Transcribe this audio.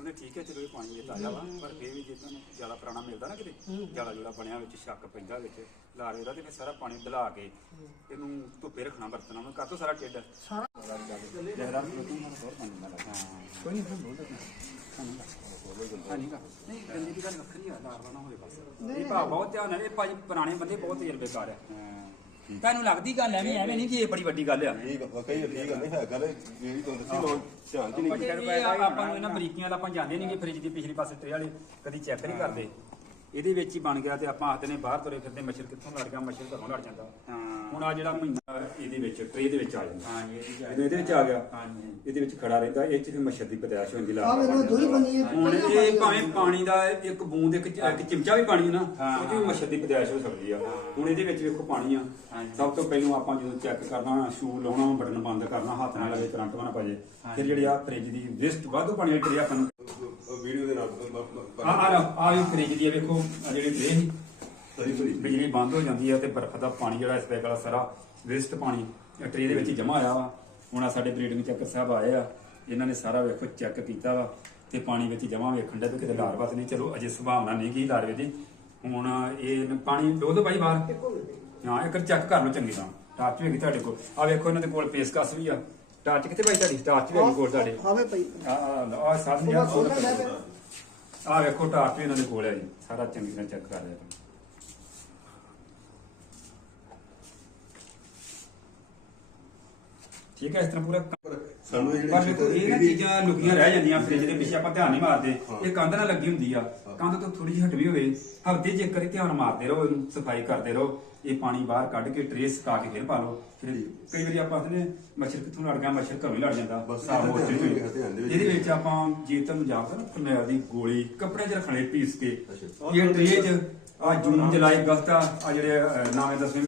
ਤੇ ਠੀਕ ਹੈ ਚਲੋ ਇਹ ਪਾਣੀ ਇਹ ਤਾਜ਼ਾ ਵਾ ਪਰ ਫੇਰ ਵੀ ਜੇ ਤੁਹਾਨੂੰ ਜ਼ਿਆਦਾ ਪੁਰਾਣਾ ਮਿਲਦਾ ਨਾ ਕਿਤੇ ਜ਼ਿਆਦਾ ਜਿਹੜਾ ਬਣਿਆ ਵਿੱਚ ਸ਼ੱਕ ਪੈਂਦਾ ਵਿੱਚ ਲਾਰੇ ਦਾ ਤੇ ਫਿਰ ਸਾਰਾ ਪਾਣੀ ਡਲਾ ਕੇ ਇਹਨੂੰ ਧੁੱਪੇ ਰੱਖਣਾ ਬਰਤਨਾਂ ਨੂੰ ਕਰ ਦੋ ਸਾਰਾ ਟਿੱਡ ਸਾਰਾ ਜਿਹੜਾ ਤੂੰ ਹੁਣ ਹੋਰ ਪਾਣੀ ਨਾਲ। ਕੋਈ ਨਹੀਂ ਫਿਰ ਬੋਲ ਹਾਂ ਨਹੀਂ ਕਾ ਨਹੀਂ। ਗੰਦੀ ਦੀ ਗੱਲ ਵੱਖਰੀ ਆ ਲਾਰਵਾ ਨਾ ਹੋਵੇ ਬਸ। ਇਹ ਭਾ ਬਹੁਤ ਧਿਆਨ ਨਾਲ ਇਹ ਭਾਜੀ ਪੁਰਾਣੇ ਬੰਦੇ ਬਹੁਤ ਤਜਰਬੇਕਾਰ ਆ। ਤੁਹਾਨੂੰ ਲੱਗਦੀ ਗੱਲ ਐਵੇਂ ਐਵੇਂ ਨਹੀਂ ਕਿ ਇਹ ਬੜੀ ਵੱਡੀ ਗੱਲ ਆ? ਠੀਕ ਆ ਕਈ ਠੀਕ ਨਹੀਂ ਹੈ ਗੱਲ ਜਿਹੜੀ ਤੁਹਾਨੂੰ ਦੱਸੀ ਲੋੜ ਧਿਆਨ ਚ ਨਹੀਂ ਆਪਾਂ ਨੂੰ ਇਹਨਾਂ ਬਰੀਕੀਆਂ ਦਾ ਆਪਾਂ ਜਾਂਦੇ ਨਹੀਂਗੇ ਫ੍ਰਿਜ ਦੀ ਪਿਛਲੀ ਪਾਸੇ ਟਰੇ ਵਾਲੇ ਕਦੀ ਚੈੱਕ ਨਹੀਂ ਕਰਦੇ। ਇਹਦੇ ਵਿੱਚ ਹੀ ਬਣ ਗਿਆ ਤੇ ਆਪਾਂ ਆਖਦੇ ਨੇ ਬਾਹਰ ਤੁਰੇ ਫਿਰਦੇ ਮੱਛਰ ਕਿੱਥੋਂ ਲੜ ਗਿਆ ਮੱਛਰ ਘਰੋਂ ਲੜ ਜਾਂਦਾ। ਹੁਣ ਆ ਜਿਹੜਾ ਮਹੀਨਾ ਇਹਦੇ ਵਿੱਚ ਟਰੇ ਦੇ ਵਿੱਚ ਆ ਜਾਂਦਾ। ਹਾਂ ਜੀ ਇਹਦੇ ਵਿੱਚ ਆ ਗਿਆ ਹਾਂਜੀ ਇਹਦੇ ਵਿੱਚ ਖੜਾ ਰਹਿੰਦਾ ਇਹ ਚ ਫਿਰ ਮੱਛਰ ਦੀ ਪਦਾਇਸ਼ ਹੁੰਦੀ ਹੈ ਹੁਣ ਇਹ ਭਾਵੇਂ ਪਾਣੀ ਦਾ ਇੱਕ ਬੂੰਦ ਇੱਕ ਇੱਕ ਚਮਚਾ ਵੀ ਪਾਣੀ ਨਾ ਹਾਂ, ਉਹ ਵੀ ਮੱਛਰ ਦੀ ਪਦਾਇਸ਼ ਹੋ ਸਕਦੀ ਆ। ਹੁਣ ਇਹਦੇ ਵਿੱਚ ਵੇਖੋ ਪਾਣੀ ਆ। ਹਾਂਜੀ। ਸਭ ਤੋਂ ਪਹਿਲਾਂ ਆਪਾਂ ਜਦੋਂ ਚੈੱਕ ਕਰਨਾ ਸ਼ੂ ਲਾਉਣਾ ਬਟਨ ਬੰਦ ਕਰਨਾ ਹੱਥ ਨਾਲ ਲਗੇ ਕਰੰਟ ਨਾ ਪਾ ਜੇ ਫਿਰ ਜਿਹੜੀ ਆ ਫ੍ਰਿਜ ਦੀ ਵੇਸਟ ਵਾਧੂ ਪਾਣੀ ਵਾਲੀ ਟਰੇ ਆਪਾਂ ਨੂੰ ਵੀਡੀਓ ਦੇ ਨਾਲ ਆ ਆ ਆ ਫ੍ਰਿਜ ਦੀ ਆ ਵੇਖੋ ਆ ਜਿਹੜੀ ਟਰੇ ਸੀ। ਸਹੀ ਸਹੀ ਬਿਜਲੀ ਬੰਦ ਹੋ ਜਾਂਦੀ ਹੈ ਤੇ ਬਰਫ਼ ਦਾ ਪਾਣੀ ਜਿਹੜਾ ਇਸ ਬੈਗ ਵਾਲਾ ਸਾਰਾ ਵੇਸਟ ਪਾਣੀ ਟਰੇ ਦੇ ਵਿੱਚ ਜਮਾ ਆਇਆ ਵਾ। ਹੁਣ ਆ ਸਾਡੇ ਬਰੀਡਿੰਗ ਚੈਕਰ ਸਾਹਿਬ ਆਏ ਆ। ਇਹਨਾਂ ਨੇ ਸਾਰਾ ਵੇਖੋ ਚੈੱਕ ਕੀਤਾ ਵਾ ਤੇ ਪਾਣੀ ਵਿੱਚ ਜਮਾ ਵੇਖਣ ਦੇ ਵੀ ਕਿਤੇ ਲਾਰਵਾ ਤੇ ਨਹੀਂ। ਚਲੋ ਅਜੇ ਸੰਭਾਵਨਾ ਨਹੀਂ ਕੀ ਲਾਰਵੇ ਦੀ। ਹੁਣ ਇਹ ਪਾਣੀ ਡੋਲ ਦੋ ਬਾਈ ਬਾਹਰ। ਹਾਂ ਇੱਕ ਚੈੱਕ ਕਰ ਲਓ ਚੰਗੀ ਤਰ੍ਹਾਂ। ਟਾਰਚ ਵੀ ਹੈਗੀ ਤੁਹਾਡੇ ਕੋਲ। ਆ ਵੇਖੋ ਇਹਨਾਂ ਦੇ ਕੋਲ ਪੇਸਕਸ ਵੀ ਆ। ਟਾਰਚ ਕਿੱਥੇ ਬਾਈ ਤੁਹਾਡੀ? ਟਾਰਚ ਵੀ ਹੈਗੀ ਕੋਲ ਤੁਹਾਡੇ। ਆਵੇ ਪਈ ਆ ਆ ਯਾਰ ਕੋਲ ਆ ਵੇਖੋ ਟਾਰਚ ਵੀ ਇਹਨਾਂ ਦੇ ਕੋਲ ਹੈ ਜੀ। ਸਾਰਾ ਚੰਗੀ ਤਰ੍ਹਾਂ ਚੈੱਕ ਕਰ ਲਿਆ। ਠੀਕ ਹੈ ਇਸ ਤਰ੍ਹਾਂ ਪੂਰਾ ਸਾਨੂੰ ਇਹ ਪਰ ਵੇਖੋ ਇਹ ਨਾ ਚੀਜ਼ਾਂ ਲੁਕੀਆਂ ਰਹਿ ਜਾਂਦੀਆਂ ਫ੍ਰਿਜ ਦੇ ਪਿੱਛੇ ਆਪਾਂ ਧਿਆਨ ਨਹੀਂ ਮਾਰਦੇ। ਇਹ ਕੰਧ ਨਾਲ ਲੱਗੀ ਹੁੰਦੀ ਆ। ਕੰਧ ਤੋਂ ਥੋੜੀ ਜਿਹੀ ਹਟਵੀ ਹੋਵੇ ਹਫ਼ਤੇ ਚ ਇੱਕ ਵਾਰੀ ਧਿਆਨ ਮਾਰਦੇ ਰਹੋ ਇਹਨੂੰ ਸਫ਼ਾਈ ਕਰਦੇ ਰਹੋ। ਇਹ ਪਾਣੀ ਬਾਹਰ ਕੱਢ ਕੇ ਟਰੇ ਸੁਕਾ ਕੇ ਫਿਰ ਪਾ ਲਓ ਫਿਰ ਕਈ ਵਾਰੀ ਆਪਾਂ ਆਖਦੇ ਨੇ ਮੱਛਰ ਕਿੱਥੋਂ ਲੜ ਗਿਆ ਮੱਛਰ ਘਰੋਂ ਹੀ ਲੜ ਜਾਂਦਾ। ਇਹਦੇ ਵਿੱਚ ਆਪਾਂ ਜੇ ਤੁਹਾਨੂੰ ਜਾਪਦਾ ਨਾ ਫਰਨੈਲ ਦੀ ਗੋਲੀ ਕੱਪੜੇ 'ਚ ਰੱਖਣੇ ਪੀਸ ਕੇ। ਇਹ ਟਰੇ 'ਚ ਆ ਜੂਨ ਜੁਲਾਈ ਅਗਸਤ ਆ ਜਿਹੜੇ ਅਹ, ਨਵੇਂ ਦਸਵੇਂ